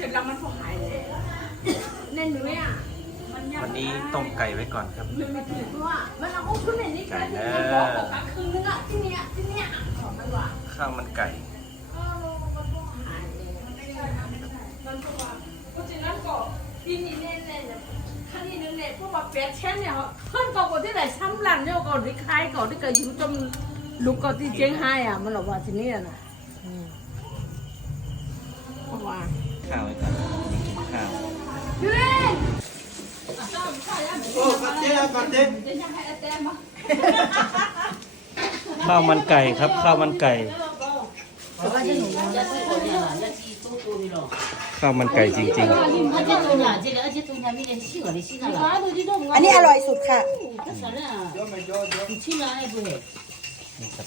เสร็จแล้วมันพอหายเลยในเนื้อมันยังวันนี้ต้มไก่ไว้ก่อนครับ มันไม่ถึงเพราะว่ามันเอาขึ้นในนี้แค่นี้มันบอกออกมาครึ่งนึงอะที่เนี้ยที่เนี้ยของมันว่าข้าวมันไก่เพราะฉะนั้นก็ที่นี่แน่ๆเนี่ยท่านนี่นึงเนี่ยพวกมาเป็ดเช่นเนี่ยเพิ่นก็คนที่ไหนซ้ำหลังเนี่ยก็ที่คายก็ที่เกิดอยู่จนลูกก็ที่เจียงไฮ้อะมันบอกว่าที่นี่นะเพราะว่า ข้าวก่นข่าว โอ้ปัดเจ๊ปัดเจ๊ข้าวมันไก่ครับ ข้าวมันไก่ ข้าวมันไก่จริงๆอันนี้อร่อยสุดค่ะนี่ครับ.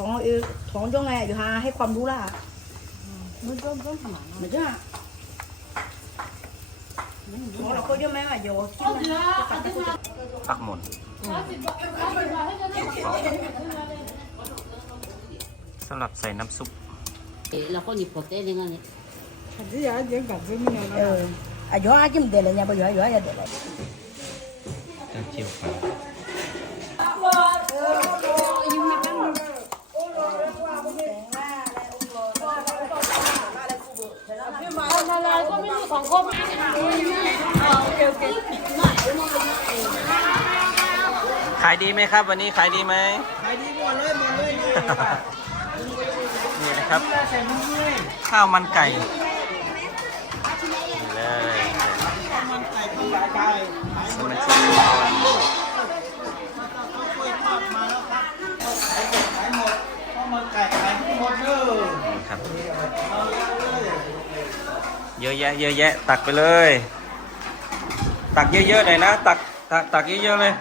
ของเออของจ้องไงอยู่หาให้ความรู้ล่ะ มันจ้องจ้องขนาดนั้น 맞 아. 뭐라 꺼져매야 여 기. ปักหมดสำหรับใส่น้ำซุป là con nhịp của tên anh ấy 아, 여 아줌 되느 냐, 뭐, 여, 여, 여, 여. เจ้าเจียวปลา ขายดีไหมครับ วันนี้ขายดีไหมขายดีหมดเลยหมดเลยนี่นะครับ ข้าวมันไก่เลยข้าวมันไก่ข้าวมันไก่ขายหสมดมาแล้วชิกข้าวกล้วยทอดมาแล้วครับขายหมดขายหมดข้าวมันไก่ขายหมดเลยครับ เยอะแยะเยอะแยะ ตักไปเลย ตักเยอะๆหน่อยนะ ตักตักตักเยอะๆเลย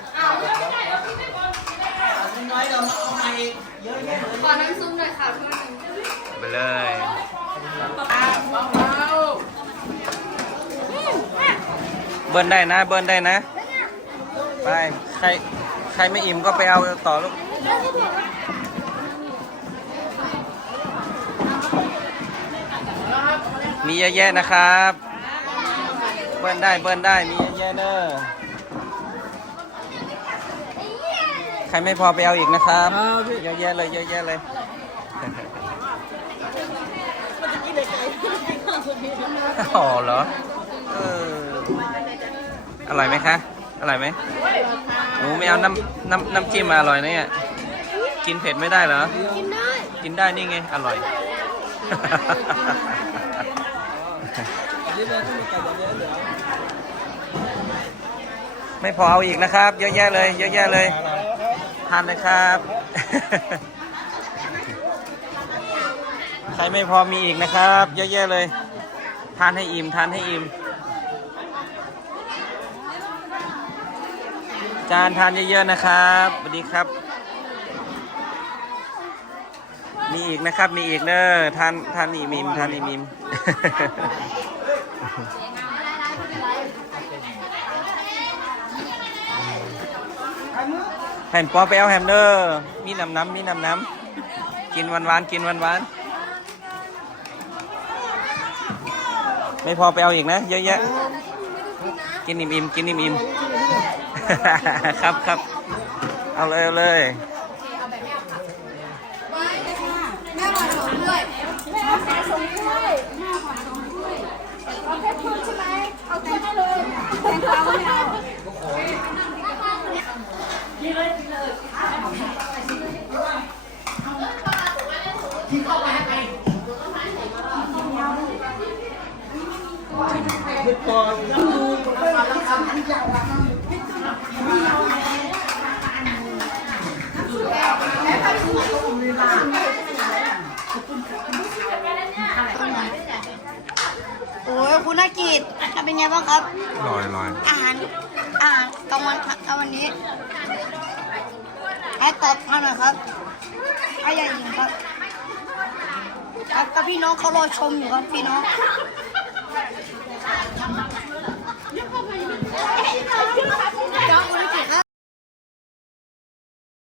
น้อยเราเอามาอีกเยอะแยะเลยขอน้ำซุปหน่อยค่ะเพื่อนไปเลยเบิ้ลได้นะ เบิ้ลได้นะ ไป ใคร ใครไม่อิ่มก็ไปเอาต่อลูก มีเยอะแยะนะครับ เบิ้ลได้เบิ้ลได้มีเยอะแยะเนอะใครไม่พอไปเอาอีกนะครับเยอะแยะเลยเยอะแยะเลยอ๋อเหรอเอออร่อยไหมคะอร่อยไหมหนูไม่เอาน้ำน้ำน้ำจิ้มมาอร่อยนะเนี่ยกินเผ็ดไม่ได้เหรอ กินได้ กินได้นี่ไง อร่อย ไม่พอเอาอีกนะครับ เยอะแยะเลย เยอะแยะเลยทานเลยครับ ใครไม่พอมีอีกนะครับ เยอะแยะเลยทานให้อิ่มทานให้อิ่มจานทานเยอะๆนะครับสวัสดีครับ มีอีกนะครับ มีอีกเนอะทานทานอีมิมทานอีมิม แผ่นปอไปเอาแฮมเนอร์มีน้ำน้ำมีน้ำน้ำกินหวานๆกินหวานๆไม่พอไปเอาอีกนะ เยอะแยะ กินอิ่มๆกินอิ่มๆครับครับเอาเลยเอาเลยแม่ขอสองด้วยแม่ของด้วยแม่ขอสองด้วย เอาแค่พูดใช่ไหมเอาแค่ให้เลยแทงเขาไม่เอาก่อน โอ้ยคุณนากิจเป็นไงบ้างครับ ลอยลอยอาหารอาหารกลาวันกลาวันนี้แอดตอบมาหน่อยครับไอ้ใหญ่หญิงครับครับกับพี่น้องเขารอชมอยู่ครับพี่น้อง